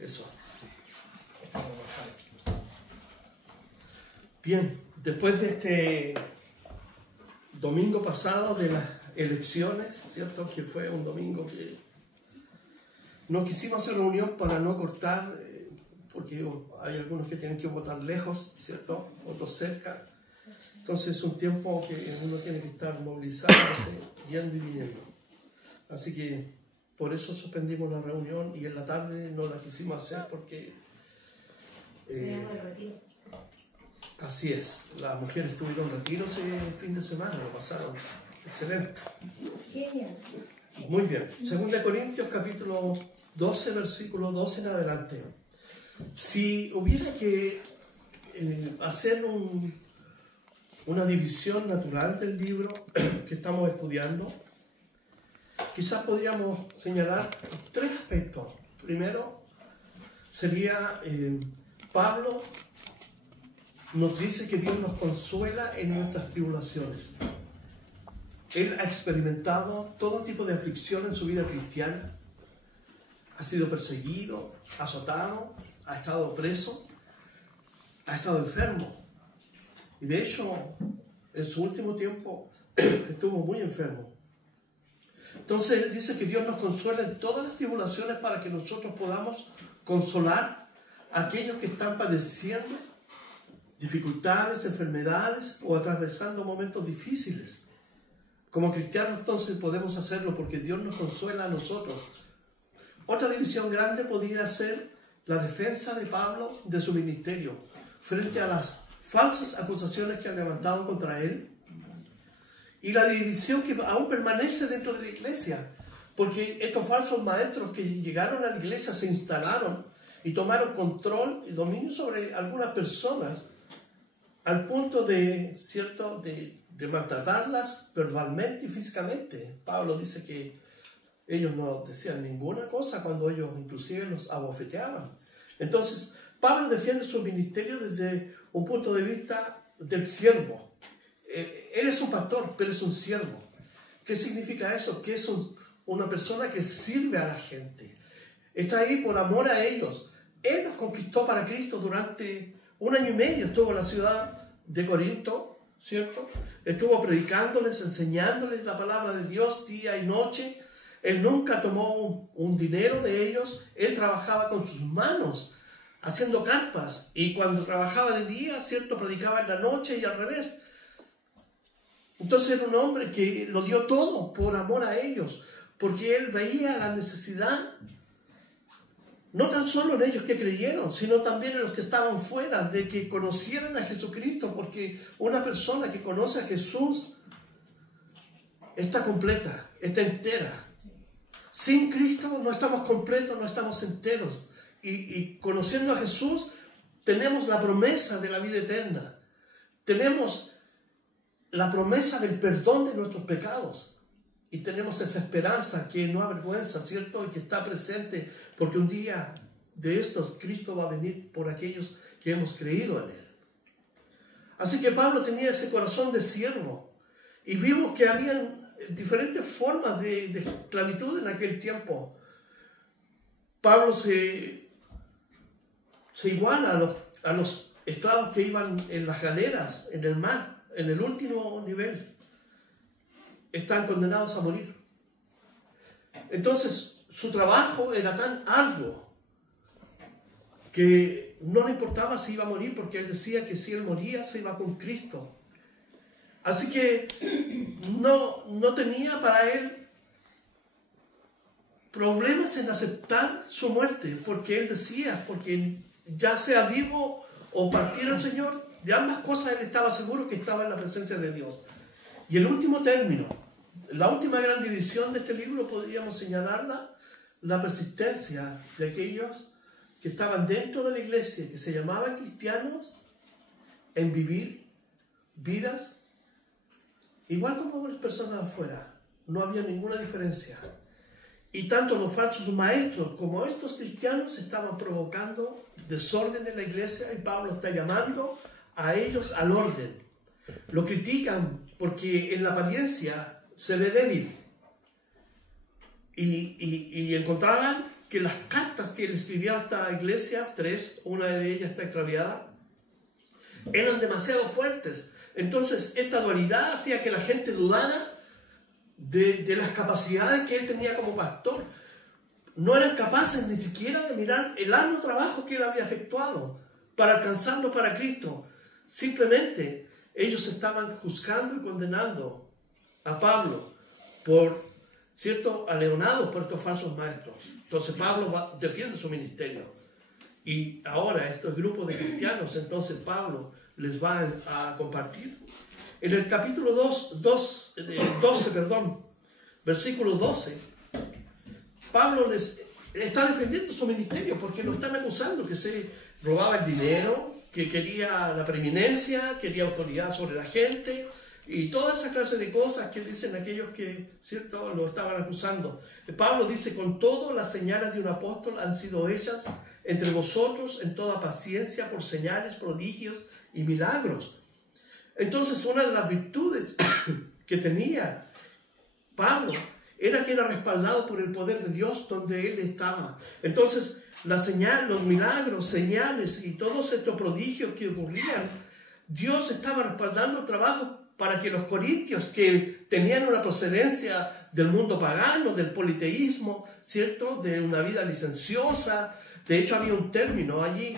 Eso. Bien, después de este domingo pasado de las elecciones, ¿cierto? Que fue un domingo que no quisimos hacer reunión para no cortar, porque hay algunos que tienen que votar lejos, ¿cierto? Otros cerca. Entonces es un tiempo que uno tiene que estar movilizándose, yendo y viniendo. Así que por eso suspendimos la reunión y en la tarde no la quisimos hacer porque... así es, las mujeres tuvieron retiro ese fin de semana, lo pasaron excelente. Genial. Muy bien. 2 Corintios capítulo 12, versículo 12 en adelante. Si hubiera que hacer una división natural del libro que estamos estudiando, quizás podríamos señalar 3 aspectos. Primero, sería Pablo nos dice que Dios nos consuela en nuestras tribulaciones. Él ha experimentado todo tipo de aflicción en su vida cristiana. Ha sido perseguido, azotado, ha estado preso, ha estado enfermo. Y de hecho, en su último tiempo estuvo muy enfermo. Entonces él dice que Dios nos consuela en todas las tribulaciones para que nosotros podamos consolar a aquellos que están padeciendo dificultades, enfermedades o atravesando momentos difíciles. Como cristianos entonces podemos hacerlo porque Dios nos consuela a nosotros. Otra división grande podría ser la defensa de Pablo de su ministerio frente a las falsas acusaciones que han levantado contra él y la división que aún permanece dentro de la iglesia, porque estos falsos maestros que llegaron a la iglesia se instalaron y tomaron control y dominio sobre algunas personas al punto de, ¿cierto?, de maltratarlas verbalmente y físicamente. Pablo dice que ellos no decían ninguna cosa cuando ellos inclusive los abofeteaban. Entonces, Pablo defiende su ministerio desde un punto de vista del siervo. Él es un pastor, pero es un siervo. ¿Qué significa eso? Que es una persona que sirve a la gente. Está ahí por amor a ellos. Él los conquistó para Cristo durante 1 año y medio. Estuvo en la ciudad de Corinto, ¿cierto? Estuvo predicándoles, enseñándoles la palabra de Dios día y noche. Él nunca tomó un dinero de ellos. Él trabajaba con sus manos, haciendo carpas. Y cuando trabajaba de día, ¿cierto?, predicaba en la noche y al revés. Entonces era un hombre que lo dio todo por amor a ellos, porque él veía la necesidad, no tan solo en ellos que creyeron, sino también en los que estaban fuera, de que conocieran a Jesucristo, porque una persona que conoce a Jesús está completa, está entera. Sin Cristo no estamos completos, no estamos enteros. Y conociendo a Jesús tenemos la promesa de la vida eterna. Tenemos la promesa del perdón de nuestros pecados. Y tenemos esa esperanza que no avergüenza, ¿cierto? Y que está presente, porque un día de estos Cristo va a venir por aquellos que hemos creído en Él. Así que Pablo tenía ese corazón de siervo. Y vimos que habían diferentes formas de esclavitud en aquel tiempo. Pablo se iguala a los esclavos que iban en las galeras, en el mar, en el último nivel. Están condenados a morir. Entonces, su trabajo era tan arduo que no le importaba si iba a morir, porque él decía que si él moría, se iba con Cristo. Así que no tenía para él problemas en aceptar su muerte, porque él decía, porque ya sea vivo o partiera el Señor, de ambas cosas él estaba seguro que estaba en la presencia de Dios. Y el último término, la última gran división de este libro, podríamos señalarla, la persistencia de aquellos que estaban dentro de la iglesia, que se llamaban cristianos, en vivir vidas igual como las personas de afuera. No había ninguna diferencia. Y tanto los falsos maestros como estos cristianos estaban provocando desorden en la iglesia, y Pablo está llamando a ellos al orden. Lo critican porque en la apariencia se ve débil. Y encontraban que las cartas que él escribía a esta iglesia, 3, una de ellas está extraviada, eran demasiado fuertes. Entonces esta dualidad hacía que la gente dudara de las capacidades que él tenía como pastor. No eran capaces ni siquiera de mirar el arduo trabajo que él había efectuado para alcanzarlo para Cristo. Simplemente ellos estaban juzgando y condenando a Pablo por, ¿cierto?, aleonados por estos falsos maestros. Entonces Pablo defiende su ministerio. Y ahora estos grupos de cristianos, entonces Pablo les va a compartir. En el capítulo 12, versículo 12, Pablo les está defendiendo su ministerio porque lo están acusando que se robaba el dinero, que quería la preeminencia, quería autoridad sobre la gente y toda esa clase de cosas que dicen aquellos que, ¿cierto?, lo estaban acusando. Pablo dice: con todo, las señales de un apóstol han sido hechas entre vosotros en toda paciencia por señales, prodigios y milagros. Entonces, una de las virtudes que tenía Pablo era que era respaldado por el poder de Dios donde él estaba. Entonces, la señal, los milagros, señales y todos estos prodigios que ocurrían, Dios estaba respaldando el trabajo para que los corintios, que tenían una procedencia del mundo pagano, del politeísmo, ¿cierto?, de una vida licenciosa. De hecho, había un término allí,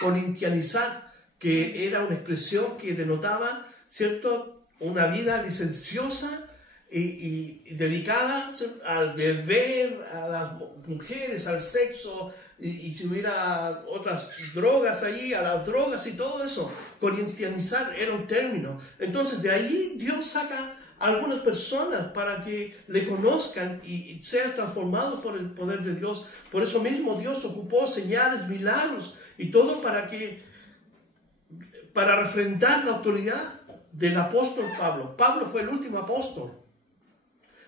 corintianizar, que era una expresión que denotaba, ¿cierto?, una vida licenciosa y dedicada al beber, a las mujeres, al sexo, y si hubiera otras drogas allí, a las drogas y todo eso. Corintianizar era un término. Entonces de allí Dios saca a algunas personas para que le conozcan y sean transformados por el poder de Dios. Por eso mismo Dios ocupó señales, milagros y todo para refrendar la autoridad del apóstol Pablo. Pablo fue el último apóstol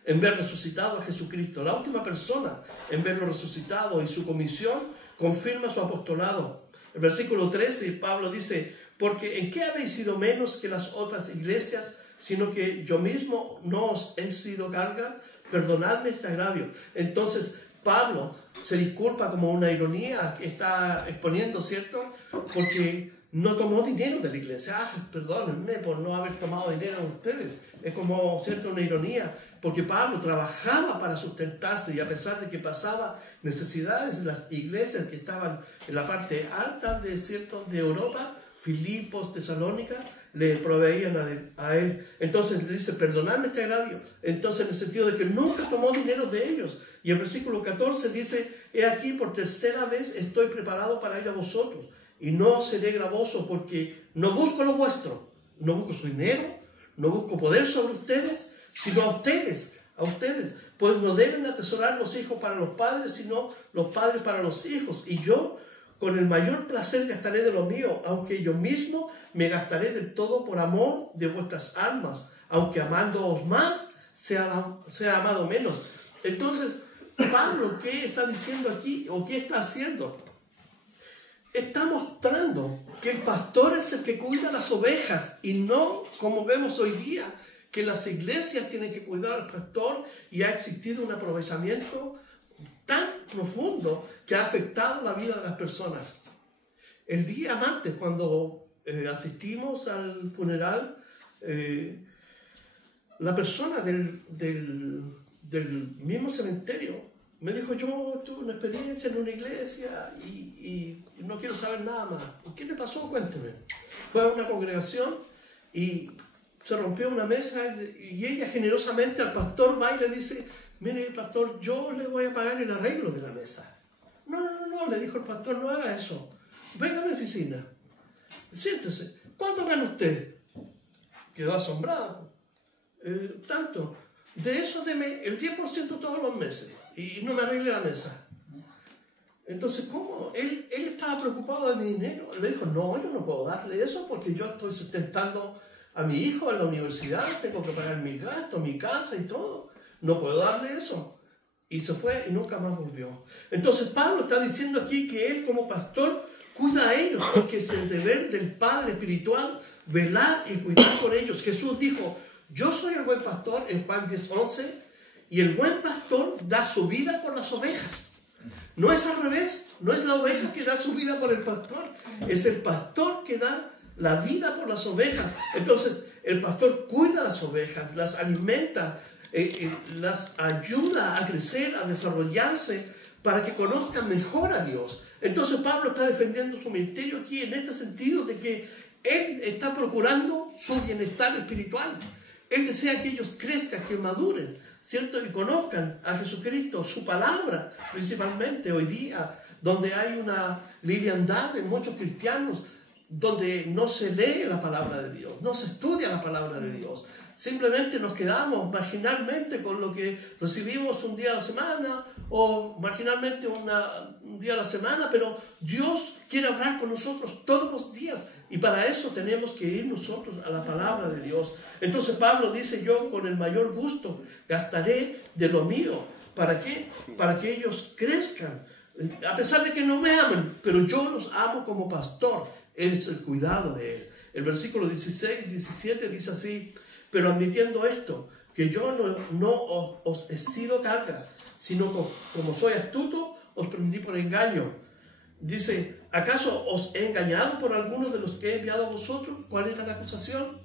en ver resucitado a Jesucristo, la última persona en verlo resucitado, y su comisión confirma su apostolado. El versículo 13, Pablo dice: porque ¿en qué habéis sido menos que las otras iglesias, sino que yo mismo no os he sido carga? Perdonadme este agravio. Entonces Pablo se disculpa como una ironía que está exponiendo, ¿cierto?, porque no tomó dinero de la iglesia. Perdónenme por no haber tomado dinero de ustedes. Es como, ¿cierto?, una ironía, porque Pablo trabajaba para sustentarse, y a pesar de que pasaba necesidades en las iglesias que estaban en la parte alta de Europa, Filipos, Tesalónica, le proveían a él. Entonces le dice: perdonadme este agravio. Entonces, en el sentido de que nunca tomó dinero de ellos. Y el versículo 14 dice: he aquí, por tercera vez estoy preparado para ir a vosotros, y no seré gravoso, porque no busco lo vuestro, no busco su dinero, no busco poder sobre ustedes, sino a ustedes, pues no deben atesorar los hijos para los padres, sino los padres para los hijos. Y yo con el mayor placer gastaré de lo mío, aunque yo mismo me gastaré del todo por amor de vuestras almas, aunque amándoos más, sea amado menos. Entonces, Pablo, ¿qué está diciendo aquí? ¿O qué está haciendo? Está mostrando que el pastor es el que cuida las ovejas, y no como vemos hoy día, que las iglesias tienen que cuidar al pastor, y ha existido un aprovechamiento tan profundo que ha afectado la vida de las personas. El día antes, cuando asistimos al funeral, la persona del mismo cementerio me dijo: yo tuve una experiencia en una iglesia y no quiero saber nada más. ¿Qué le pasó? Cuénteme. Fue a una congregación y se rompió una mesa, y ella generosamente al pastor va y le dice: mire, pastor, yo le voy a pagar el arreglo de la mesa. No, le dijo el pastor: no haga eso. Venga a mi oficina, siéntese. ¿Cuánto gana usted? Quedó asombrado. Tanto. De eso deme el 10% todos los meses, y no me arregle la mesa. Entonces, ¿cómo? Él estaba preocupado de mi dinero. Le dijo: no, yo no puedo darle eso, porque yo estoy sustentando a mi hijo en la universidad, tengo que pagar mis gastos, mi casa y todo. No puedo darle eso. Y se fue y nunca más volvió. Entonces Pablo está diciendo aquí que él, como pastor, cuida a ellos, porque es el deber del Padre espiritual velar y cuidar por ellos. Jesús dijo: yo soy el buen pastor, en Juan 10:11, y el buen pastor da su vida por las ovejas. No es al revés, no es la oveja que da su vida por el pastor, es el pastor que da la vida por las ovejas. Entonces, el pastor cuida a las ovejas, las alimenta, las ayuda a crecer, a desarrollarse, para que conozcan mejor a Dios. Entonces, Pablo está defendiendo su ministerio aquí en este sentido de que él está procurando su bienestar espiritual. Él desea que ellos crezcan, que maduren, ¿cierto? Y conozcan a Jesucristo, su palabra, principalmente hoy día, donde hay una liviandad en muchos cristianos, donde no se lee la palabra de Dios, no se estudia la palabra de Dios. Simplemente nos quedamos marginalmente con lo que recibimos un día a la semana o marginalmente un día a la semana, pero Dios quiere hablar con nosotros todos los días y para eso tenemos que ir nosotros a la palabra de Dios. Entonces Pablo dice, yo con el mayor gusto gastaré de lo mío. ¿Para qué? Para que ellos crezcan, a pesar de que no me amen, pero yo los amo como pastor. Es el cuidado de él. El versículo 16 y 17 dice así: pero admitiendo esto, que yo no os he sido carga, sino como soy astuto, os prendí por engaño. Dice, ¿acaso os he engañado por algunos de los que he enviado a vosotros? ¿Cuál era la acusación?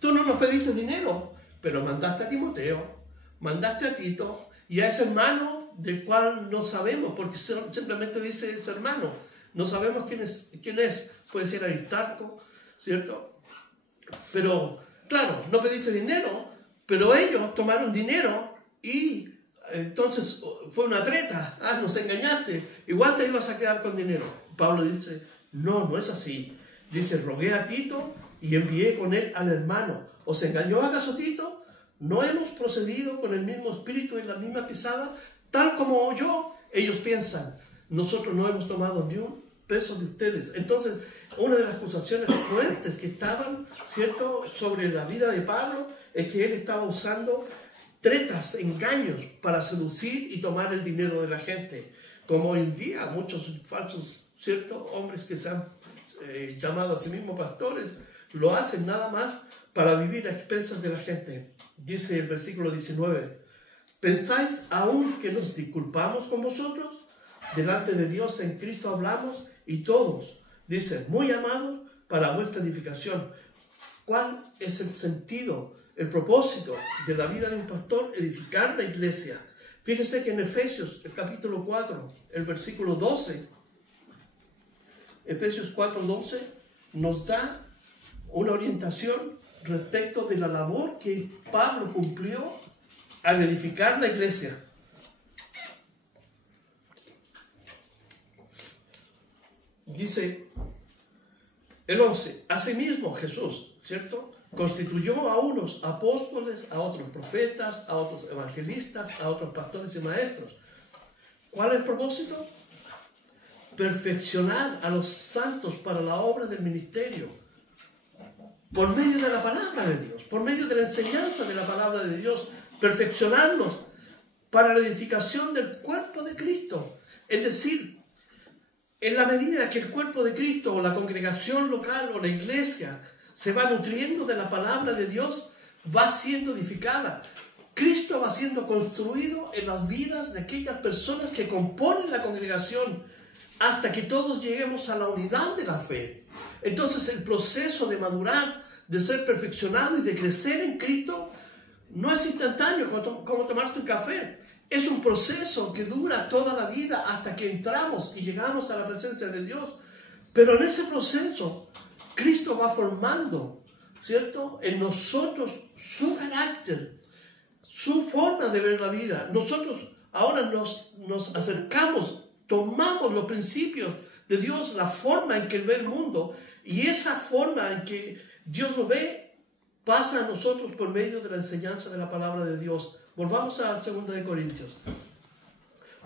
Tú no nos pediste dinero, pero mandaste a Timoteo, mandaste a Tito y a ese hermano del cual no sabemos, porque simplemente dice ese hermano. No sabemos quién es. Puede ser Aristarco, ¿cierto? Pero, claro, no pediste dinero, pero ellos tomaron dinero y entonces fue una treta. Nos engañaste. Igual te ibas a quedar con dinero. Pablo dice, no es así. Dice, rogué a Tito y envié con él al hermano. ¿Os engañó acaso Tito? ¿No hemos procedido con el mismo espíritu en la misma pisada? Tal como yo, ellos piensan. Nosotros no hemos tomado ni un peso de ustedes. Entonces, una de las acusaciones fuertes que estaban, ¿cierto?, sobre la vida de Pablo, es que él estaba usando tretas, engaños, para seducir y tomar el dinero de la gente. Como hoy en día muchos falsos, ¿cierto?, hombres que se han llamado a sí mismos pastores, lo hacen nada más para vivir a expensas de la gente. Dice el versículo 19, ¿pensáis aún que nos disculpamos con vosotros? Delante de Dios en Cristo hablamos y todos, dice, muy amados para vuestra edificación. ¿Cuál es el sentido, el propósito de la vida de un pastor? Edificar la iglesia. Fíjese que en Efesios, el capítulo 4, el versículo 12, Efesios 4:12, nos da una orientación respecto de la labor que Pablo cumplió al edificar la iglesia. Dice el 11, asimismo Jesús, ¿cierto?, constituyó a unos apóstoles, a otros profetas, a otros evangelistas, a otros pastores y maestros. ¿Cuál es el propósito? Perfeccionar a los santos para la obra del ministerio, por medio de la palabra de Dios, por medio de la enseñanza de la palabra de Dios, perfeccionarlos para la edificación del cuerpo de Cristo. Es decir, en la medida que el cuerpo de Cristo o la congregación local o la iglesia se va nutriendo de la palabra de Dios, va siendo edificada. Cristo va siendo construido en las vidas de aquellas personas que componen la congregación hasta que todos lleguemos a la unidad de la fe. Entonces el proceso de madurar, de ser perfeccionado y de crecer en Cristo no es instantáneo como tomarse un café. Es un proceso que dura toda la vida hasta que entramos y llegamos a la presencia de Dios. Pero en ese proceso, Cristo va formando, ¿cierto?, en nosotros su carácter, su forma de ver la vida. Nosotros ahora nos acercamos, tomamos los principios de Dios, la forma en que Él ve el mundo, y esa forma en que Dios lo ve pasa a nosotros por medio de la enseñanza de la palabra de Dios. Volvamos a 2 de Corintios.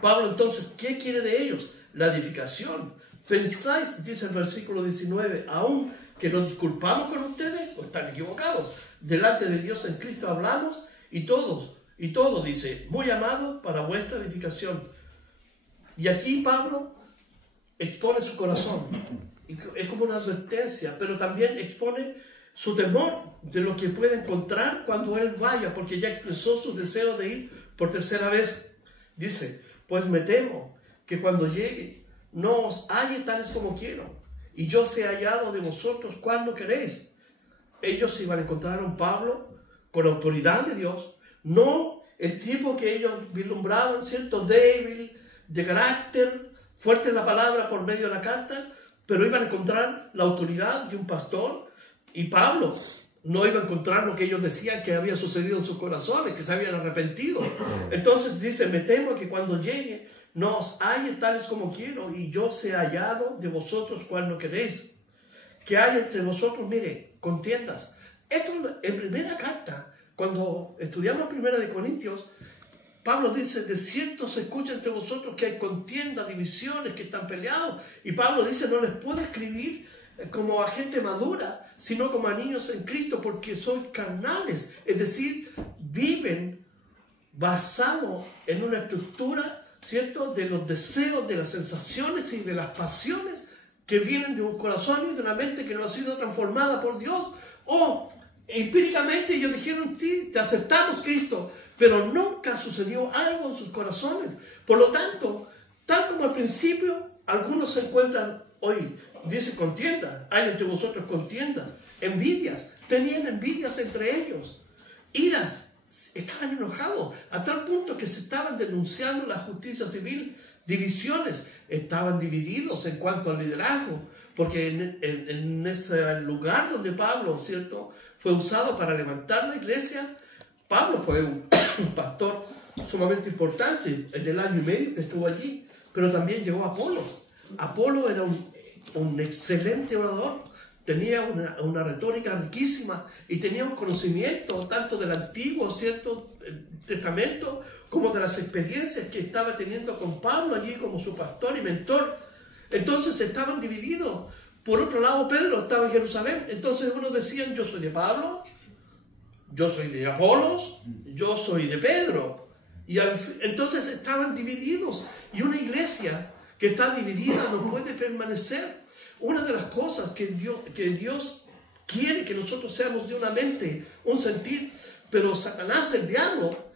Pablo entonces, ¿qué quiere de ellos? La edificación. ¿Pensáis, dice el versículo 19, aún que nos disculpamos con ustedes? Pues están equivocados. Delante de Dios en Cristo hablamos y todo, dice, muy amados para vuestra edificación. Y aquí Pablo expone su corazón. Es como una advertencia, pero también expone su temor de lo que puede encontrar cuando él vaya, porque ya expresó su deseo de ir por tercera vez. Dice, pues me temo que cuando llegue no os halle tales como quiero, y yo sea hallado de vosotros cuando queréis. Ellos iban a encontrar a un Pablo con autoridad de Dios, no el tipo que ellos vislumbraban, ¿cierto? Débil, de carácter, fuerte en la palabra por medio de la carta, pero iban a encontrar la autoridad de un pastor. Y Pablo no iba a encontrar lo que ellos decían que había sucedido en sus corazones, que se habían arrepentido. Entonces dice, me temo que cuando llegue no os halle tales como quiero, y yo sea hallado de vosotros cuando queréis. Que haya entre vosotros, mire, contiendas. Esto en primera carta, cuando estudiamos primera de Corintios, Pablo dice, de cierto se escucha entre vosotros que hay contiendas, divisiones, que están peleados. Y Pablo dice, no les puedo escribir como a gente madura, sino como a niños en Cristo, porque sois carnales. Es decir, viven basado en una estructura, ¿cierto?, de los deseos, de las sensaciones y de las pasiones que vienen de un corazón y de una mente que no ha sido transformada por Dios. O empíricamente ellos dijeron, sí, te aceptamos, Cristo, pero nunca sucedió algo en sus corazones. Por lo tanto, tal como al principio, algunos se encuentran hoy, dice contiendas, hay entre vosotros contiendas, envidias, tenían envidias entre ellos, iras, estaban enojados, a tal punto que se estaban denunciando la justicia civil, divisiones, estaban divididos en cuanto al liderazgo, porque en ese lugar donde Pablo, ¿cierto?, fue usado para levantar la iglesia, Pablo fue un pastor sumamente importante en el año y medio que estuvo allí, pero también llegó Apolo. Apolo era un excelente orador, tenía una retórica riquísima y tenía un conocimiento tanto del Antiguo, ¿cierto?, Testamento, como de las experiencias que estaba teniendo con Pablo allí como su pastor y mentor. Entonces estaban divididos. Por otro lado, Pedro estaba en Jerusalén. Entonces unos decían, yo soy de Pablo, yo soy de Apolos, yo soy de Pedro. Y entonces estaban divididos. Y una iglesia que está dividida no puede permanecer. Una de las cosas que Dios quiere que nosotros seamos de una mente, un sentir, pero Satanás, el diablo,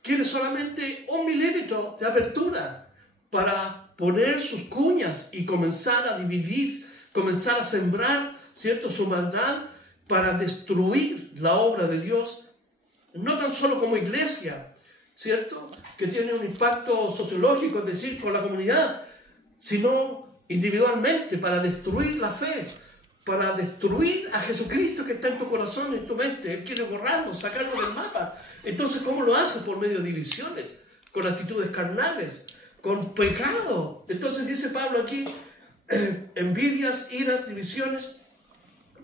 quiere solamente 1 milímetro de apertura para poner sus cuñas y comenzar a dividir, comenzar a sembrar, ¿cierto?, su maldad para destruir la obra de Dios, no tan solo como iglesia, ¿cierto?, que tiene un impacto sociológico, es decir, con la comunidad, sino individualmente para destruir la fe, para destruir a Jesucristo que está en tu corazón, en tu mente. Él quiere borrarlo, sacarlo del mapa. Entonces, ¿cómo lo hace? Por medio de divisiones, con actitudes carnales, con pecado. Entonces dice Pablo aquí, envidias, iras, divisiones,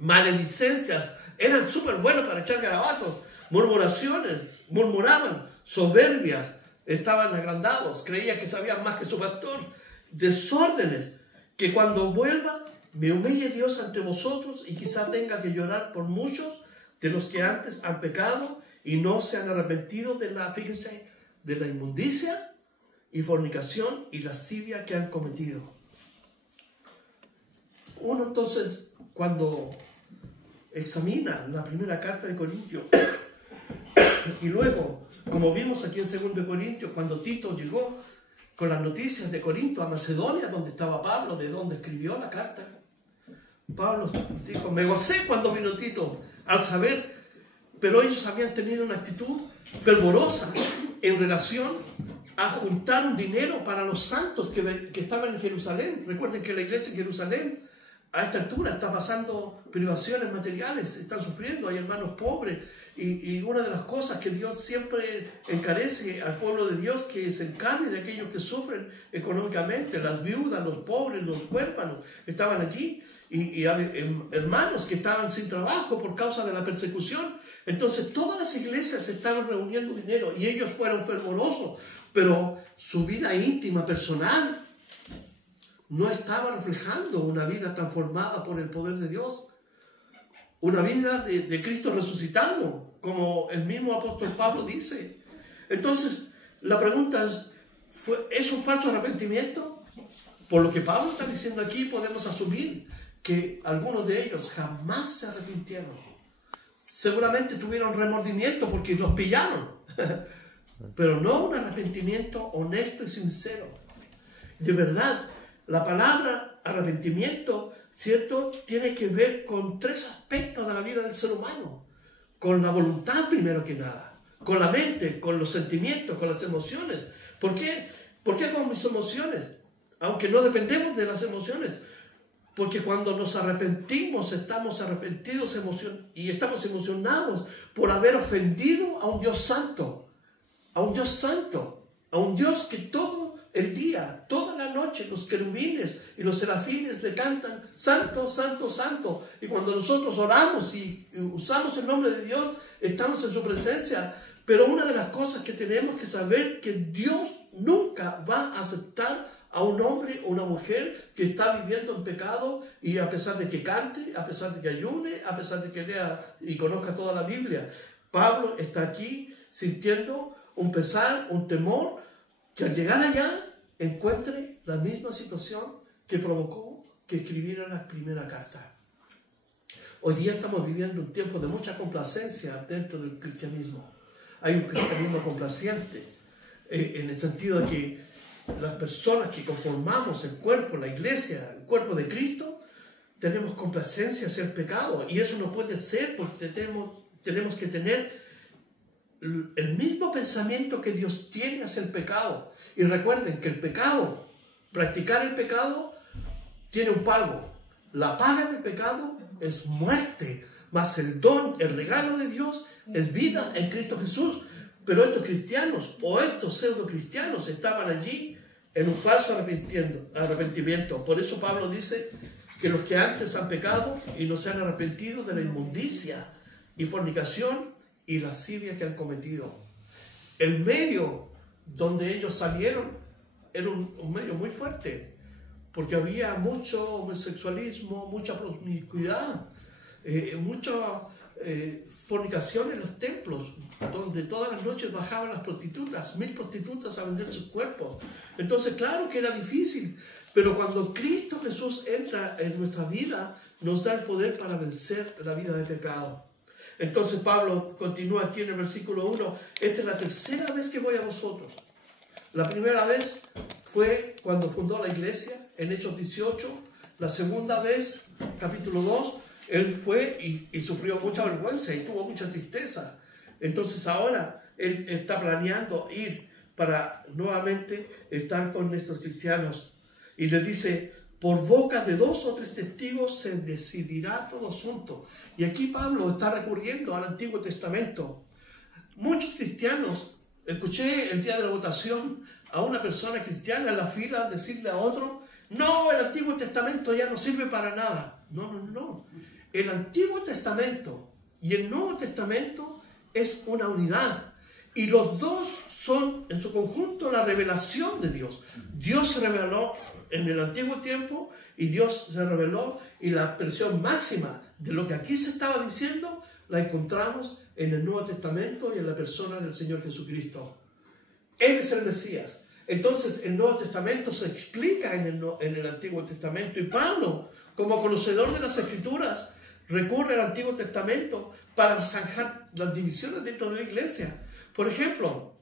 maledicencias, eran súper buenos para echar garabatos, murmuraciones, murmuraban, soberbias, estaban agrandados, creían que sabían más que su pastor, desórdenes, que cuando vuelva me humille Dios ante vosotros y quizá tenga que llorar por muchos de los que antes han pecado y no se han arrepentido de fíjense, de la inmundicia y fornicación y lascivia que han cometido. Uno entonces, cuando examina la primera carta de Corintios y luego, como vimos aquí en 2 Corintios, cuando Tito llegó con las noticias de Corinto a Macedonia, donde estaba Pablo, de donde escribió la carta, Pablo dijo, me gocé cuando vino Tito, al saber, pero ellos habían tenido una actitud fervorosa en relación a juntar un dinero para los santos que estaban en Jerusalén. Recuerden que la iglesia en Jerusalén a esta altura está pasando privaciones materiales, están sufriendo, hay hermanos pobres, y una de las cosas que Dios siempre encarece al pueblo de Dios, que se encargue de aquellos que sufren económicamente, las viudas, los pobres, los huérfanos, estaban allí, y hermanos que estaban sin trabajo por causa de la persecución. Entonces todas las iglesias estaban reuniendo dinero y ellos fueron fervorosos, pero su vida íntima, personal, no estaba reflejando una vida transformada por el poder de Dios, una vida de Cristo resucitando, como el mismo apóstol Pablo dice. Entonces la pregunta ¿es un falso arrepentimiento? Por lo que Pablo está diciendo aquí, podemos asumir que algunos de ellos jamás se arrepintieron. Seguramente tuvieron remordimiento porque los pillaron, pero no un arrepentimiento honesto y sincero. de verdad, la palabra arrepentimiento, ¿cierto?, tiene que ver con tres aspectos de la vida del ser humano. Con la voluntad primero que nada, con la mente, con los sentimientos, con las emociones. ¿Por qué? ¿Por qué con mis emociones? Aunque no dependemos de las emociones. Porque cuando nos arrepentimos, estamos arrepentidos y estamos emocionados por haber ofendido a un Dios santo. A un Dios santo. A un Dios que todo el día, toda la noche, los querubines y los serafines le cantan santo, santo, santo. Y cuando nosotros oramos y usamos el nombre de Dios, estamos en su presencia. Pero una de las cosas que tenemos que saber que Dios nunca va a aceptar a un hombre o una mujer que está viviendo en pecado, y a pesar de que cante, a pesar de que ayune, a pesar de que lea y conozca toda la Biblia. Pablo está aquí sintiendo un pesar, un temor, que al llegar allá encuentre la misma situación que provocó que escribiera la primera carta. Hoy día estamos viviendo un tiempo de mucha complacencia dentro del cristianismo. Hay un cristianismo complaciente, en el sentido de que las personas que conformamos el cuerpo, la iglesia, el cuerpo de Cristo, tenemos complacencia hacia el pecado. Y eso no puede ser, porque tenemos que tener el mismo pensamiento que Dios tiene hacia el pecado. Y recuerden que el pecado, practicar el pecado, tiene un pago. La paga del pecado es muerte, mas el don, el regalo de Dios es vida en Cristo Jesús. Pero estos cristianos o estos pseudo cristianos estaban allí en un falso arrepentimiento. Por eso Pablo dice que los que antes han pecado y no se han arrepentido de la inmundicia y fornicación y lascivia que han cometido. El medio donde ellos salieron era un medio muy fuerte, porque había mucho homosexualismo, mucha promiscuidad, mucha fornicación en los templos, donde todas las noches bajaban las prostitutas, 1000 prostitutas a vender sus cuerpos. Entonces, claro que era difícil, pero cuando Cristo Jesús entra en nuestra vida, nos da el poder para vencer la vida de pecado. Entonces Pablo continúa aquí en el versículo 1, esta es la tercera vez que voy a vosotros. La primera vez fue cuando fundó la iglesia, en Hechos 18. La segunda vez, capítulo 2, él fue y sufrió mucha vergüenza y tuvo mucha tristeza. Entonces ahora él está planeando ir para nuevamente estar con estos cristianos. Y les dice, por boca de 2 o 3 testigos se decidirá todo asunto. Y aquí Pablo está recurriendo al Antiguo Testamento. Muchos cristianos, escuché el día de la votación a una persona cristiana en la fila decirle a otro, no, el Antiguo Testamento ya no sirve para nada. No. El Antiguo Testamento y el Nuevo Testamento es una unidad. Y los dos son en su conjunto la revelación de Dios. Dios se reveló en el antiguo tiempo y Dios se reveló, y la expresión máxima de lo que aquí se estaba diciendo la encontramos en el Nuevo Testamento y en la persona del Señor Jesucristo. Él es el Mesías. Entonces el Nuevo Testamento se explica en el Antiguo Testamento, y Pablo, como conocedor de las Escrituras, recurre al Antiguo Testamento para zanjar las divisiones dentro de la iglesia. Por ejemplo,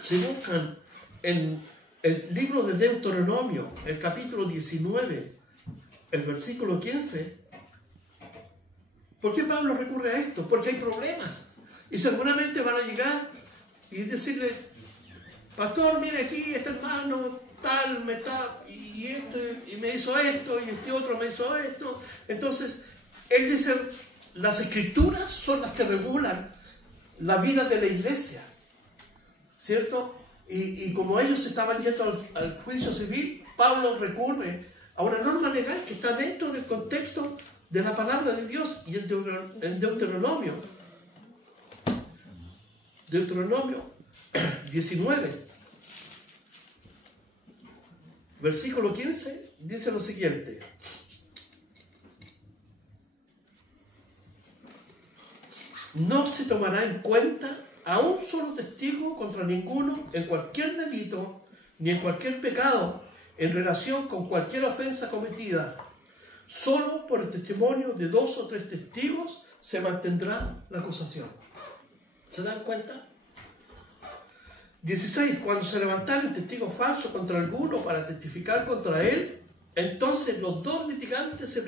si buscan en el libro de Deuteronomio, el capítulo 19, el versículo 15, ¿por qué Pablo recurre a esto? Porque hay problemas. Y seguramente van a llegar y decirle, pastor, mire aquí, este hermano tal, y me hizo esto, y este otro me hizo esto. Entonces, él dice, las Escrituras son las que regulan la vida de la iglesia, ¿cierto? Y como ellos estaban yendo al juicio civil, Pablo recurre a una norma legal que está dentro del contexto de la palabra de Dios. Y en Deuteronomio 19, versículo 15, dice lo siguiente: no se tomará en cuenta a un solo testigo contra ninguno en cualquier delito ni en cualquier pecado en relación con cualquier ofensa cometida. Solo por el testimonio de 2 o 3 testigos se mantendrá la acusación. ¿Se dan cuenta? 16. Cuando se levantaren testigos falsos contra alguno para testificar contra él, entonces los dos litigantes se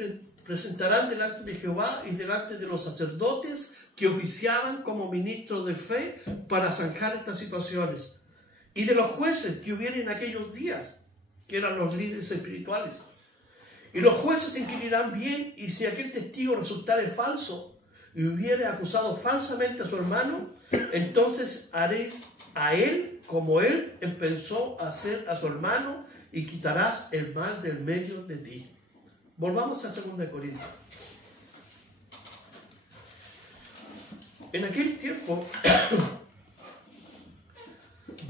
presentarán delante de Jehová y delante de los sacerdotes que oficiaban como ministros de fe para zanjar estas situaciones, y de los jueces que hubiera en aquellos días, que eran los líderes espirituales. Y los jueces se inquirirán bien, y si aquel testigo resultare falso y hubiere acusado falsamente a su hermano, entonces haréis a él como él empezó a hacer a su hermano, y quitarás el mal del medio de ti. Volvamos a 2 Corintios. En aquel tiempo,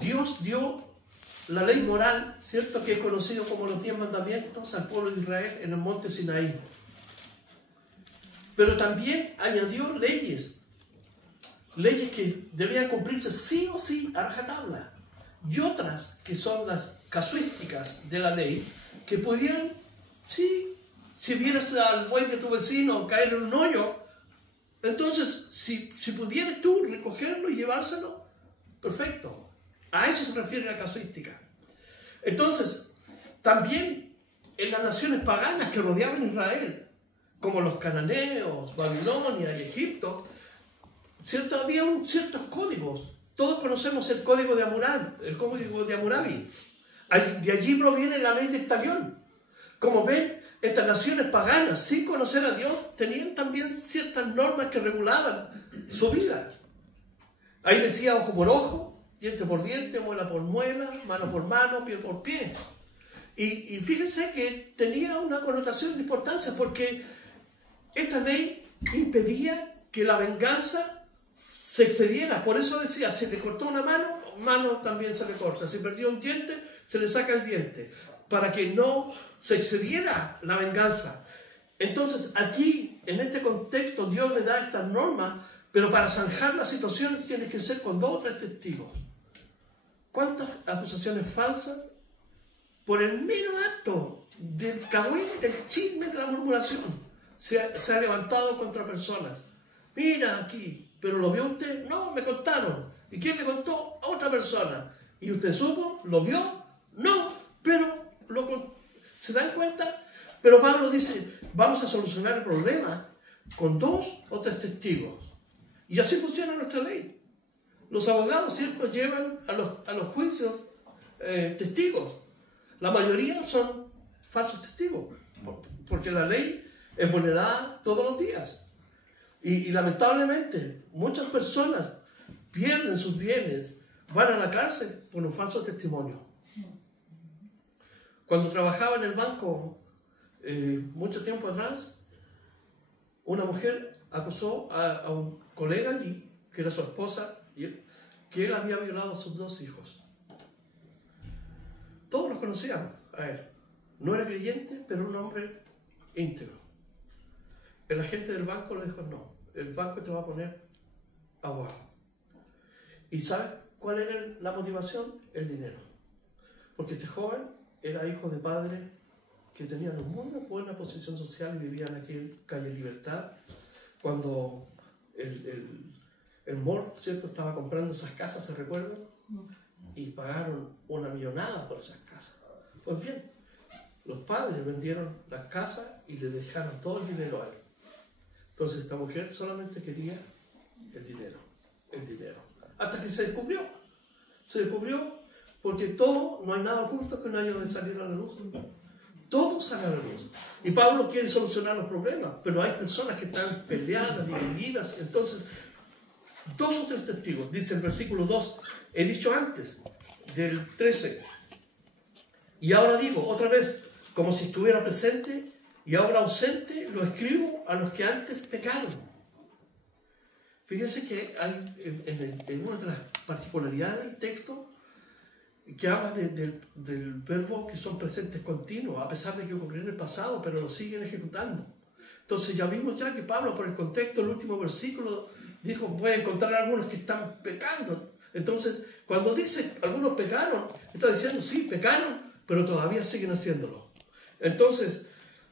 Dios dio la ley moral, ¿cierto?, que es conocido como los 10 mandamientos al pueblo de Israel en el monte Sinaí. Pero también añadió leyes que debían cumplirse sí o sí a rajatabla, y otras que son las casuísticas de la ley, que pudieran, sí, si vieras al buey de tu vecino caer en un hoyo, entonces si pudieras tú recogerlo y llevárselo, perfecto. A eso se refiere la casuística. Entonces, también en las naciones paganas que rodeaban a Israel, como los cananeos, Babilonia y Egipto, ¿cierto?, había ciertos códigos. Todos conocemos el código de Hammurabi, el código de Hammurabi. De allí proviene la ley de Estalión. Como ven, estas naciones paganas, sin conocer a Dios, tenían también ciertas normas que regulaban su vida. Ahí decía ojo por ojo, diente por diente, muela por muela, mano por mano, pie por pie. Y fíjense que tenía una connotación de importancia, porque esta ley impedía que la venganza se excediera. Por eso decía, si le cortó una mano, mano también se le corta. Si perdió un diente, se le saca el diente, para que no se excediera la venganza. Entonces, aquí, en este contexto, Dios le da estas normas, pero para zanjar las situaciones tiene que ser con 2 o 3 testigos. ¿Cuántas acusaciones falsas? Por el mero acto del cagüín, del chisme, de la murmuración, se ha levantado contra personas. Mira aquí, ¿pero lo vio usted? No, me contaron. ¿Y quién le contó? A otra persona. ¿Y usted supo? ¿Lo vio? No, pero ¿se dan cuenta? Pero Pablo dice, vamos a solucionar el problema con 2 o 3 testigos. Y así funciona nuestra ley. Los abogados, ¿cierto?, llevan a los juicios testigos. La mayoría son falsos testigos, porque la ley es vulnerada todos los días. Y lamentablemente muchas personas pierden sus bienes, van a la cárcel por un falso testimonio. Cuando trabajaba en el banco, mucho tiempo atrás, una mujer acusó a un colega allí, que era su esposa, que él había violado a sus 2 hijos. Todos lo conocían a él. No era creyente, pero un hombre íntegro. El agente del banco le dijo, no, el banco te va a poner abogado. ¿Y sabe cuál era la motivación? El dinero. Porque este joven era hijo de padres que tenían una muy buena posición social y vivían aquí en calle Libertad, cuando el MOR, ¿cierto?, estaba comprando esas casas, ¿se recuerdan? Y pagaron una millonada por esas casas. Pues bien, los padres vendieron las casas y le dejaron todo el dinero a él. Entonces esta mujer solamente quería el dinero. Hasta que se descubrió. Se descubrió porque todo, no hay nada oculto que no haya de salir a la luz. Todo sale a la luz. Y Pablo quiere solucionar los problemas, pero hay personas que están peleadas, divididas. Entonces, 2 o 3 testigos, dice el versículo 2, he dicho antes, del 13. Y ahora digo, otra vez, como si estuviera presente y ahora ausente, lo escribo a los que antes pecaron. Fíjense que hay en una de las particularidades del texto que habla del verbo que son presentes continuos, a pesar de que ocurrió en el pasado, pero lo siguen ejecutando. Entonces ya vimos ya que Pablo, por el contexto del último versículo, dijo, voy a encontrar algunos que están pecando. Entonces, cuando dice algunos pecaron, está diciendo, sí, pecaron, pero todavía siguen haciéndolo. Entonces,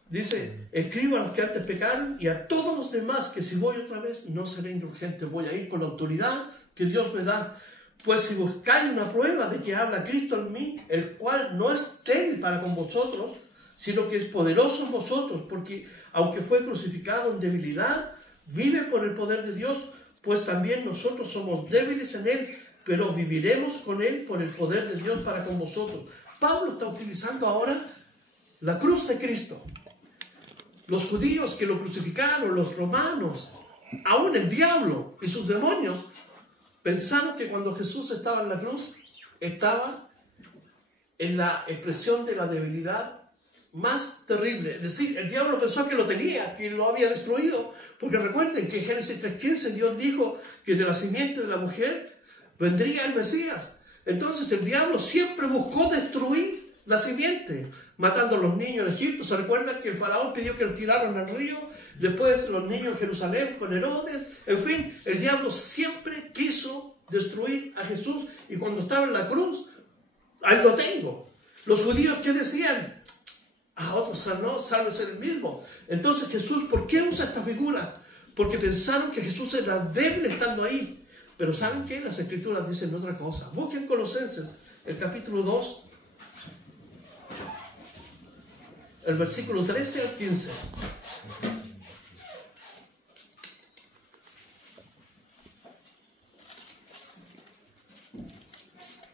dice, escribo a los que antes pecaron y a todos los demás que si voy otra vez no seré indulgente, voy a ir con la autoridad que Dios me da Pues si buscáis una prueba de que habla Cristo en mí, el cual no es débil para con vosotros, sino que es poderoso en vosotros, porque aunque fue crucificado en debilidad, vive por el poder de Dios, pues también nosotros somos débiles en él, pero viviremos con él por el poder de Dios para con vosotros. Pablo está utilizando ahora la cruz de Cristo. Los judíos que lo crucificaron, los romanos, aún el diablo y sus demonios, pensaron que cuando Jesús estaba en la cruz, estaba en la expresión de la debilidad más terrible. Es decir, el diablo pensó que lo tenía, que lo había destruido, porque recuerden que en Génesis 3:15 Dios dijo que de la simiente de la mujer vendría el Mesías. Entonces el diablo siempre buscó destruir la simiente, matando a los niños en Egipto. ¿Se recuerdan que el faraón pidió que los tiraran al río? Después los niños en Jerusalén con Herodes. En fin, el diablo siempre quiso destruir a Jesús, y cuando estaba en la cruz, ahí lo tengo. Los judíos, ¿qué decían? A otros sanó, sálvese el mismo. Entonces Jesús, ¿por qué usa esta figura? Porque pensaron que Jesús era débil estando ahí. Pero ¿saben qué? Las Escrituras dicen otra cosa. Busquen Colosenses, el capítulo 2, el versículo 13 al 15.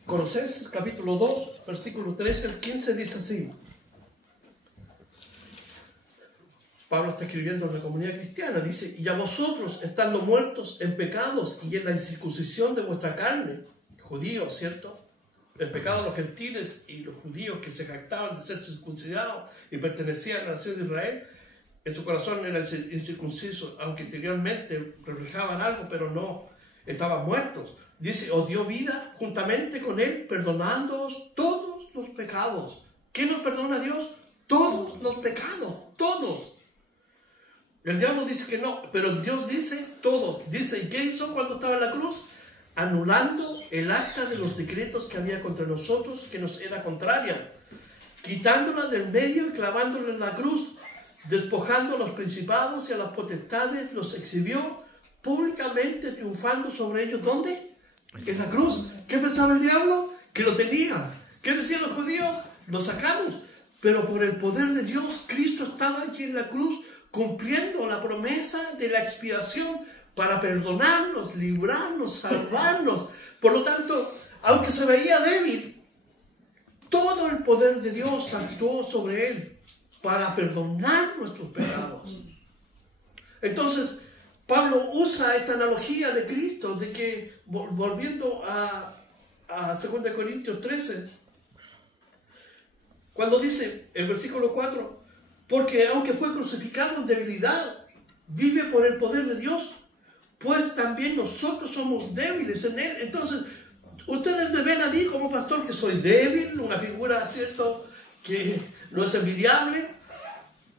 Colosenses capítulo 2, versículo 13 al 15 dice así. Pablo está escribiendo en la comunidad cristiana, dice: y a vosotros, estando muertos en pecados y en la incircuncisión de vuestra carne, judíos, ¿cierto? El pecado de los gentiles y los judíos que se jactaban de ser circuncidados y pertenecían a la nación de Israel, en su corazón eran incircuncisos, aunque interiormente reflejaban algo, pero no, estaban muertos. Dice: os dio vida juntamente con él, perdonándoos todos los pecados. ¿Quién nos perdona a Dios? Todos los pecados, todos. El diablo dice que no, pero Dios dice todos. Dice, ¿y qué hizo cuando estaba en la cruz? Anulando el acta de los decretos que había contra nosotros, que nos era contraria, quitándola del medio y clavándola en la cruz, despojando a los principados y a las potestades, los exhibió públicamente, triunfando sobre ellos. ¿Dónde? En la cruz. ¿Qué pensaba el diablo? Que lo tenía. ¿Qué decían los judíos? Lo sacamos. Pero por el poder de Dios, Cristo estaba allí en la cruz, cumpliendo la promesa de la expiación para perdonarnos, librarnos, salvarnos. Por lo tanto, aunque se veía débil, todo el poder de Dios actuó sobre él para perdonar nuestros pecados. Entonces, Pablo usa esta analogía de Cristo, de que, volviendo a 2 Corintios 13, cuando dice, el versículo 4, porque aunque fue crucificado en debilidad, vive por el poder de Dios, pues también nosotros somos débiles en él. Entonces, ustedes me ven a mí como pastor que soy débil, una figura, ¿cierto?, que no es envidiable,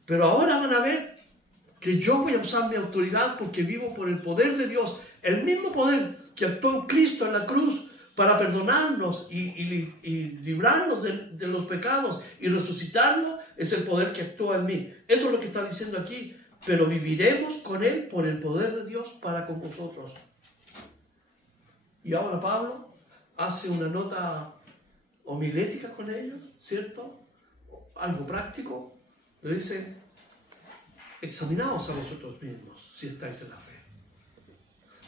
pero ahora van a ver que yo voy a usar mi autoridad porque vivo por el poder de Dios. El mismo poder que actuó en Cristo en la cruz para perdonarnos y librarnos de los pecados y resucitarnos, es el poder que actúa en mí. Eso es lo que está diciendo aquí. Pero viviremos con él por el poder de Dios para con vosotros. Y ahora Pablo hace una nota homilética con ellos, ¿cierto? Algo práctico. Le dice: examinaos a vosotros mismos si estáis en la fe.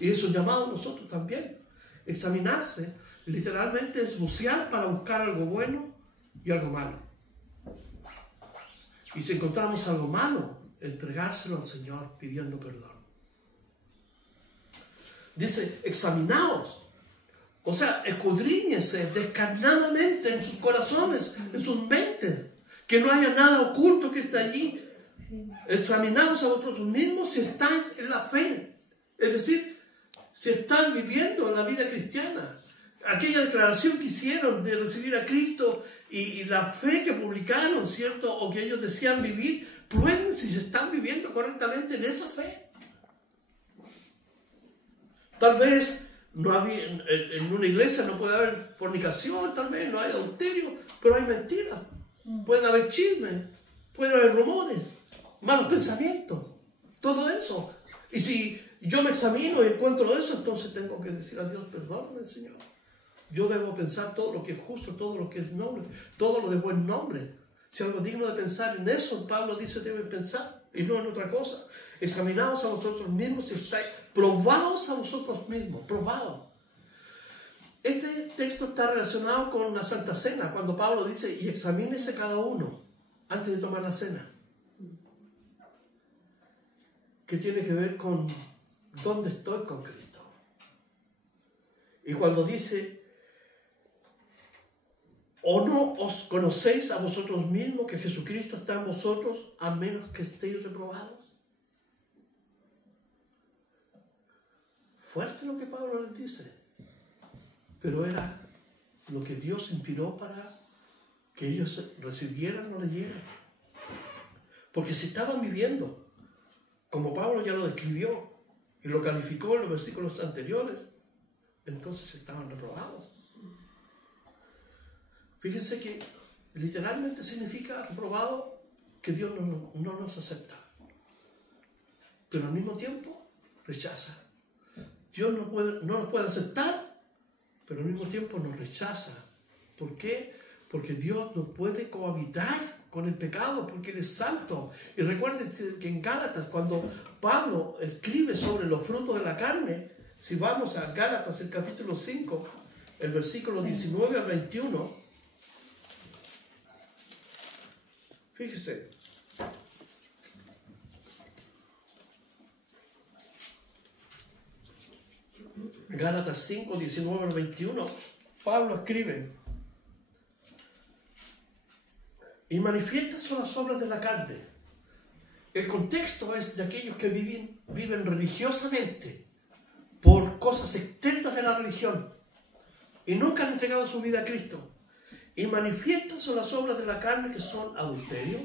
Y es un llamado a nosotros también. Examinarse literalmente es bucear para buscar algo bueno y algo malo. Y si encontramos algo malo, entregárselo al Señor pidiendo perdón. Dice: examinaos. O sea, escudriñese descarnadamente en sus corazones, en sus mentes, que no haya nada oculto que esté allí. Examinaos a vosotros mismos si estáis en la fe, es decir, si están viviendo la vida cristiana. Aquella declaración que hicieron de recibir a Cristo y la fe que publicaron, ¿cierto?, o que ellos decían vivir, prueben si se están viviendo correctamente en esa fe. Tal vez no había, en una iglesia no puede haber fornicación, tal vez no hay adulterio, pero hay mentiras, pueden haber chismes, pueden haber rumores, malos pensamientos, todo eso. Y si yo me examino y encuentro eso, entonces tengo que decir a Dios: perdóname, Señor. Yo debo pensar todo lo que es justo, todo lo que es noble, todo lo de buen nombre. Si algo digno de pensar en eso, Pablo dice, deben pensar y no en otra cosa. Examinaos a vosotros mismos si estáis, probaos a vosotros mismos, probaos. Este texto está relacionado con la Santa Cena, cuando Pablo dice, y examínese cada uno antes de tomar la cena. Que tiene que ver con dónde estoy con Cristo. Y cuando dice, ¿o no os conocéis a vosotros mismos que Jesucristo está en vosotros, a menos que estéis reprobados? Fuerte lo que Pablo les dice. Pero era lo que Dios inspiró para que ellos recibieran o leyeran. Porque si estaban viviendo, como Pablo ya lo describió y lo calificó en los versículos anteriores, entonces estaban reprobados. Fíjense que literalmente significa reprobado que Dios no nos acepta. Pero al mismo tiempo rechaza. Dios no nos puede aceptar, pero al mismo tiempo nos rechaza. ¿Por qué? Porque Dios no puede cohabitar con el pecado, porque Él es santo. Y recuerden que en Gálatas, cuando Pablo escribe sobre los frutos de la carne, si vamos a Gálatas, el capítulo 5, el versículo 19 al 21, fíjese. Gálatas 5, 19 al 21, Pablo escribe, y manifiestas son las obras de la carne. El contexto es de aquellos que viven religiosamente por cosas externas de la religión y nunca han entregado su vida a Cristo. Y manifiestas son las obras de la carne, que son adulterio,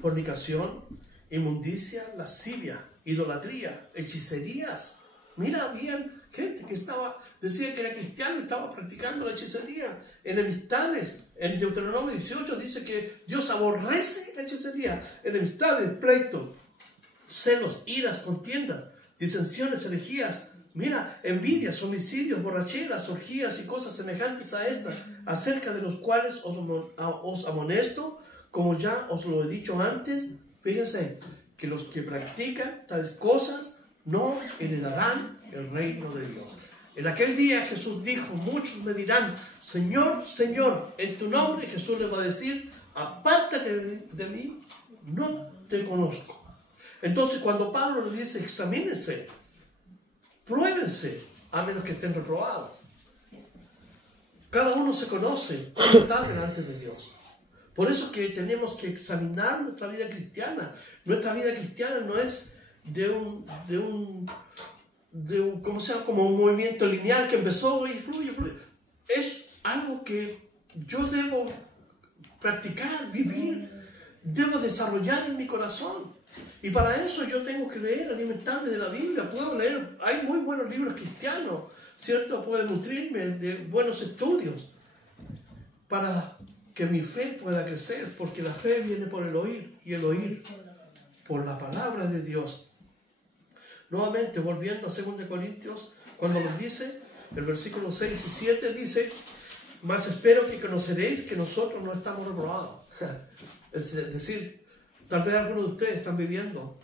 fornicación, inmundicia, lascivia, idolatría, hechicerías. Mira, había gente que decía que era cristiano y estaba practicando la hechicería. Enemistades. En Deuteronomio 18 dice que Dios aborrece la hechicería. Enemistades, pleitos, celos, iras, contiendas, disensiones, herejías. Mira, envidias, homicidios, borracheras, orgías y cosas semejantes a estas, acerca de los cuales os amonesto, como ya os lo he dicho antes. Fíjense que los que practican tales cosas no heredarán el reino de Dios. En aquel día Jesús dijo, muchos me dirán, Señor, Señor, en tu nombre. Jesús les va a decir, apártate de mí, no te conozco. Entonces cuando Pablo le dice, examínense, pruébense, a menos que estén reprobados. Cada uno se conoce cómo está delante de Dios. Por eso que tenemos que examinar nuestra vida cristiana. Nuestra vida cristiana no es como un movimiento lineal que empezó y fluye. Es algo que yo debo practicar, vivir, debo desarrollar en mi corazón. Y para eso yo tengo que leer, alimentarme de la Biblia. Puedo leer, hay muy buenos libros cristianos, ¿cierto? Puedo nutrirme de buenos estudios para que mi fe pueda crecer, porque la fe viene por el oír y el oír por la palabra de Dios. Nuevamente, volviendo a 2 Corintios, cuando nos dice, el versículo 6 y 7 dice, mas espero que conoceréis que nosotros no estamos reprobados. Es decir, tal vez algunos de ustedes están viviendo,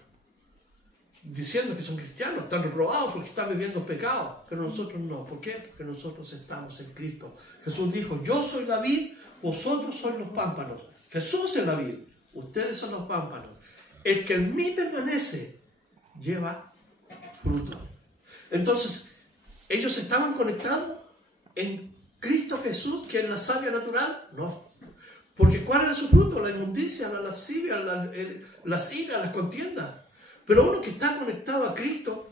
diciendo que son cristianos, están reprobados porque están viviendo pecado, pero nosotros no. ¿Por qué? Porque nosotros estamos en Cristo. Jesús dijo, yo soy la vid, vosotros sois los pámpanos. Jesús es la vid, ustedes son los pámpanos. El que en mí permanece, lleva fruto. Entonces, ellos estaban conectados en Cristo Jesús, que es la savia natural. No. Porque ¿cuál era su fruto? La inmundicia, la lascivia, las iras, las contiendas. Pero uno que está conectado a Cristo,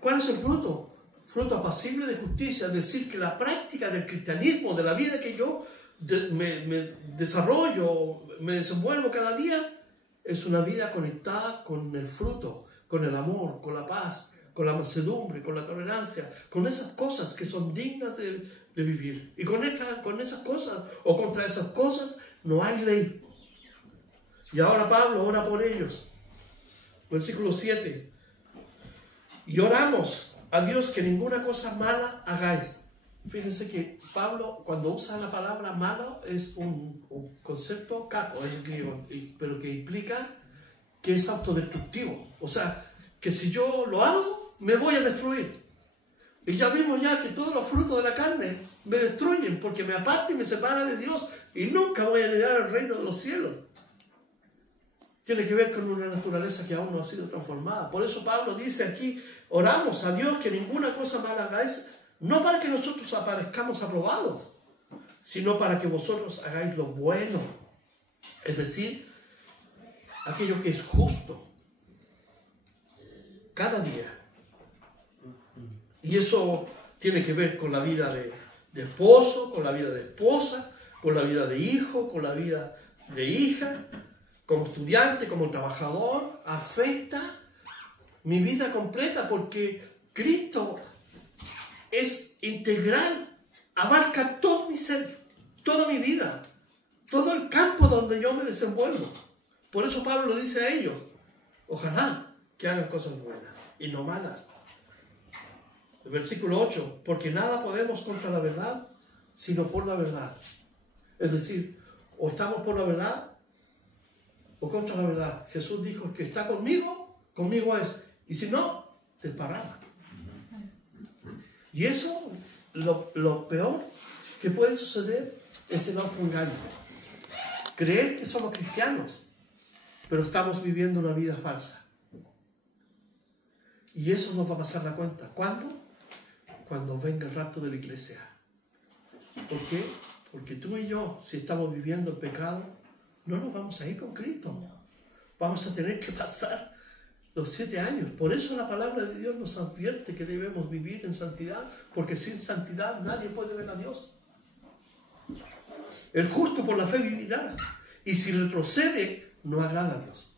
¿cuál es el fruto? Fruto apacible de justicia. Es decir, que la práctica del cristianismo, de la vida que yo me desarrollo, me desenvuelvo cada día, es una vida conectada con el fruto, con el amor, con la paz, con la mansedumbre, con la tolerancia, con esas cosas que son dignas de vivir. Y con esas cosas, o contra esas cosas, no hay ley. Y ahora Pablo ora por ellos. Versículo 7. Y oramos a Dios que ninguna cosa mala hagáis, Fíjense que Pablo, cuando usa la palabra malo, es un concepto caco en griego, pero que implica que es autodestructivo. O sea, que si yo lo hago, me voy a destruir. Y ya vimos ya que todos los frutos de la carne me destruyen porque me aparta y me separa de Dios y nunca voy a heredar el reino de los cielos. Tiene que ver con una naturaleza que aún no ha sido transformada. Por eso Pablo dice aquí, oramos a Dios que ninguna cosa mala hagáis, no para que nosotros aparezcamos aprobados, sino para que vosotros hagáis lo bueno, es decir, aquello que es justo, cada día. Y eso tiene que ver con la vida de esposo, con la vida de esposa, con la vida de hijo, con la vida de hija, como estudiante, como trabajador. Afecta mi vida completa porque Cristo es integral, abarca todo mi ser, toda mi vida, todo el campo donde yo me desenvuelvo. Por eso Pablo dice a ellos, ojalá que hagan cosas buenas y no malas. El versículo 8, porque nada podemos contra la verdad, sino por la verdad. Es decir, o estamos por la verdad, o contra la verdad. Jesús dijo, el que está conmigo, conmigo es. Y si no, te desparrama. Y eso, lo peor que puede suceder es el autoengaño. Creer que somos cristianos, pero estamos viviendo una vida falsa. Y eso nos va a pasar la cuenta. ¿Cuándo? Cuando venga el rapto de la iglesia. ¿Por qué? Porque tú y yo, si estamos viviendo el pecado, no nos vamos a ir con Cristo. Vamos a tener que pasar los 7 años. Por eso la palabra de Dios nos advierte que debemos vivir en santidad, porque sin santidad nadie puede ver a Dios. El justo por la fe vivirá, y si retrocede, no agrada a Dios.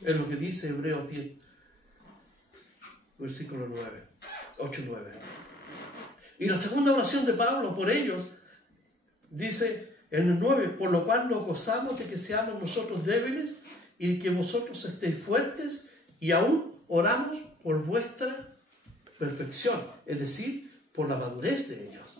Es lo que dice Hebreos 10, versículo 9, 8-9. Y la segunda oración de Pablo por ellos dice en el 9, por lo cual nos gozamos de que seamos nosotros débiles y de que vosotros estéis fuertes, y aún oramos por vuestra perfección, es decir, por la madurez de ellos.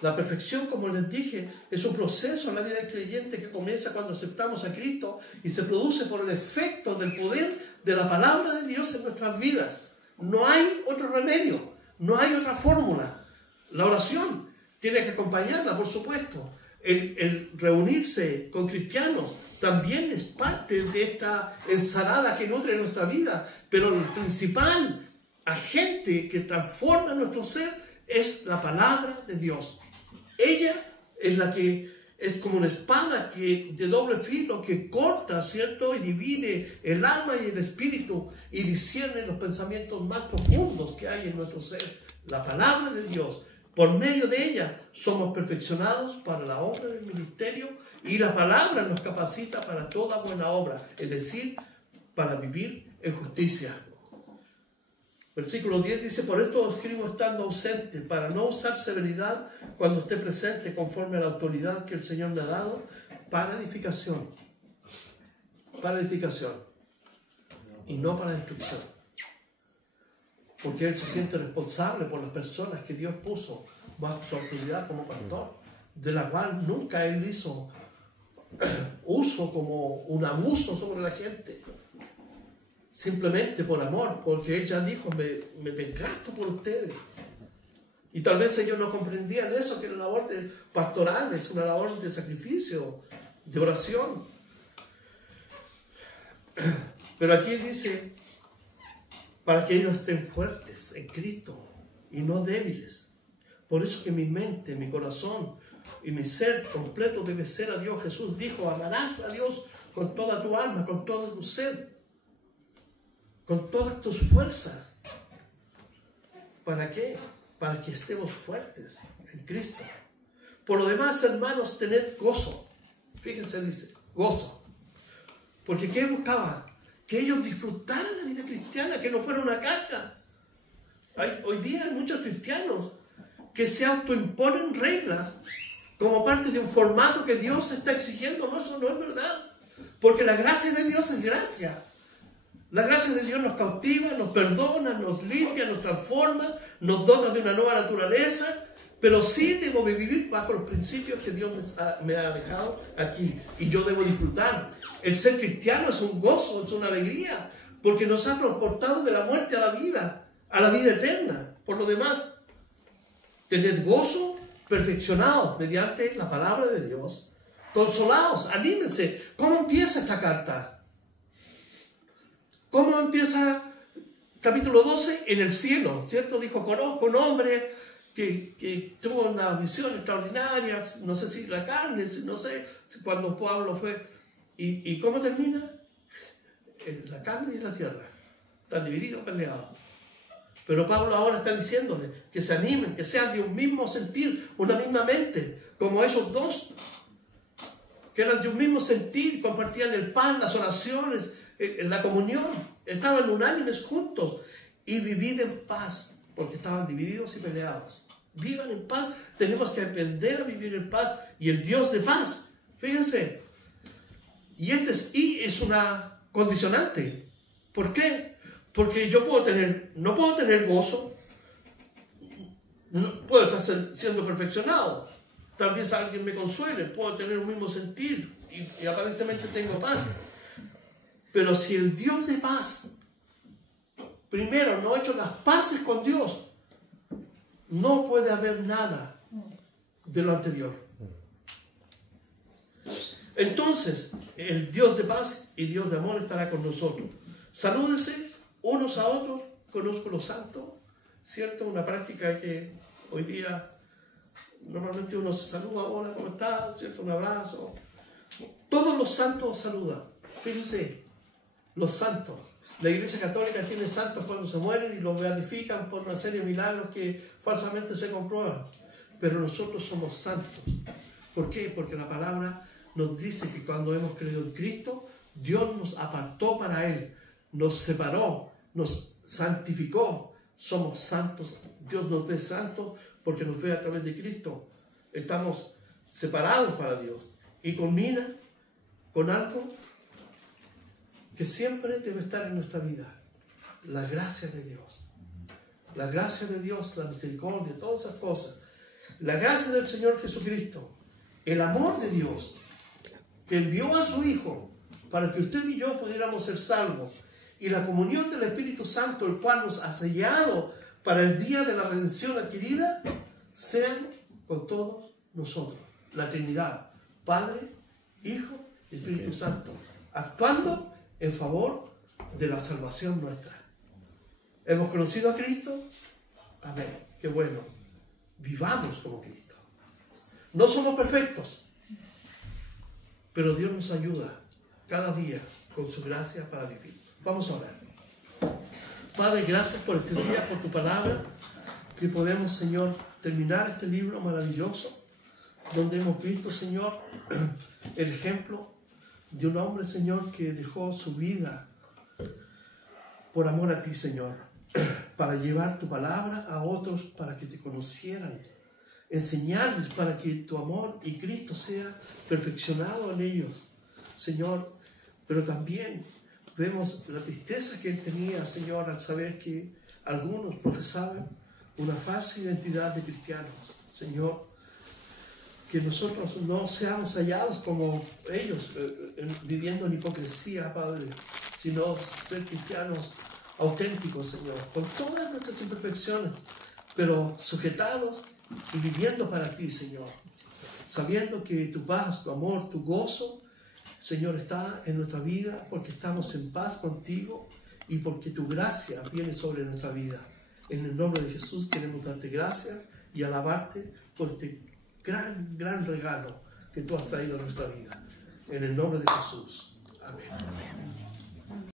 La perfección, como les dije, es un proceso en la vida del creyente que comienza cuando aceptamos a Cristo y se produce por el efecto del poder de la palabra de Dios en nuestras vidas. No hay otro remedio, no hay otra fórmula. La oración tiene que acompañarla, por supuesto. El reunirse con cristianos también es parte de esta ensalada que nutre nuestra vida, pero el principal agente que transforma nuestro ser es la palabra de Dios. Ella es la que es como una espada de doble filo que corta, ¿cierto? Y divide el alma y el espíritu y discierne los pensamientos más profundos que hay en nuestro ser. La palabra de Dios, por medio de ella somos perfeccionados para la obra del ministerio, y la palabra nos capacita para toda buena obra, es decir, para vivir en justicia. Versículo 10 dice, por esto escribo estando ausente, para no usar severidad cuando esté presente, conforme a la autoridad que el Señor me ha dado, para edificación. Para edificación. Y no para destrucción. Porque Él se siente responsable por las personas que Dios puso bajo su autoridad como pastor, de la cual nunca Él hizo uso como un abuso sobre la gente. Simplemente por amor, porque Él ya dijo, me desgasto por ustedes. Y tal vez ellos no comprendían eso, que la labor pastoral es una labor de sacrificio, de oración. Pero aquí dice, para que ellos estén fuertes en Cristo y no débiles. Por eso que mi mente, mi corazón y mi ser completo debe ser a Dios. Jesús dijo, amarás a Dios con toda tu alma, con todo tu ser, con todas tus fuerzas. ¿Para qué? Para que estemos fuertes en Cristo. Por lo demás, hermanos, tened gozo. Fíjense, dice, gozo. Porque ¿qué buscaba? Que ellos disfrutaran la vida cristiana, que no fuera una carga. Hoy día hay muchos cristianos que se autoimponen reglas como parte de un formato que Dios está exigiendo. No, eso no es verdad. Porque la gracia de Dios es gracia. La gracia de Dios nos cautiva, nos perdona, nos limpia, nos transforma, nos dota de una nueva naturaleza, pero sí debo vivir bajo los principios que Dios me ha dejado aquí, y yo debo disfrutar. El ser cristiano es un gozo, es una alegría, porque nos ha transportado de la muerte a la vida eterna. Por lo demás, tened gozo perfeccionados mediante la palabra de Dios, consolados, anímense. ¿Cómo empieza esta carta? ¿Cómo empieza capítulo 12? En el cielo, ¿cierto? Dijo, conozco un hombre que tuvo una visión extraordinaria, no sé si la carne, no sé cuando Pablo fue. ¿Y cómo termina? La carne y la tierra están divididos, peleados. Pero Pablo ahora está diciéndole que se animen, que sean de un mismo sentir, una misma mente, como esos dos, que eran de un mismo sentir, compartían el pan, las oraciones, la comunión, estaban unánimes juntos, y vivid en paz, porque estaban divididos y peleados. Vivan en paz. Tenemos que aprender a vivir en paz, y el Dios de paz, fíjense, y es una condicionante. ¿Por qué? Porque yo no puedo tener gozo, no puedo estar siendo perfeccionado, tal vez alguien me consuele, puedo tener un mismo sentir y aparentemente tengo paz, pero si el Dios de paz primero no ha hecho las paces con Dios, no puede haber nada de lo anterior. Entonces el Dios de paz y Dios de amor estará con nosotros. Salúdense unos a otros. Conozco los santos, ¿cierto? Una práctica que hoy día normalmente uno se saluda, hola, ¿cómo estás? ¿Cierto? Un abrazo. Todos los santos saludan. Fíjense, los santos. La Iglesia Católica tiene santos cuando se mueren y los beatifican por una serie de milagros que falsamente se comprueban. Pero nosotros somos santos. ¿Por qué? Porque la palabra nos dice que cuando hemos creído en Cristo, Dios nos apartó para Él, nos separó, nos santificó. Somos santos. Dios nos ve santos porque nos ve a través de Cristo. Estamos separados para Dios. Y culmina con algo que siempre debe estar en nuestra vida: la gracia de Dios. La gracia de Dios, la misericordia, todas esas cosas. La gracia del Señor Jesucristo, el amor de Dios, que envió a su Hijo para que usted y yo pudiéramos ser salvos, y la comunión del Espíritu Santo, el cual nos ha sellado para el día de la redención adquirida, sean con todos nosotros. La Trinidad, Padre, Hijo y Espíritu Santo, actuando en favor de la salvación nuestra. ¿Hemos conocido a Cristo? Amén. Qué bueno. Vivamos como Cristo. No somos perfectos, pero Dios nos ayuda cada día con su gracia para vivir. Vamos a orar. Padre, gracias por este día, por tu palabra, que podemos, Señor, terminar este libro maravilloso, donde hemos visto, Señor, el ejemplo de un hombre, Señor, que dejó su vida por amor a ti, Señor, para llevar tu palabra a otros, para que te conocieran, enseñarles para que tu amor y Cristo sea perfeccionado en ellos, Señor. Pero también vemos la tristeza que él tenía, Señor, al saber que algunos profesaban una falsa identidad de cristianos. Señor, que nosotros no seamos hallados como ellos, viviendo en hipocresía, Padre, sino ser cristianos auténticos, Señor, con todas nuestras imperfecciones, pero sujetados y viviendo para ti, Señor, sabiendo que tu paz, tu amor, tu gozo, Señor, está en nuestra vida, porque estamos en paz contigo y porque tu gracia viene sobre nuestra vida. En el nombre de Jesús queremos darte gracias y alabarte por este gran regalo que tú has traído a nuestra vida. En el nombre de Jesús. Amén.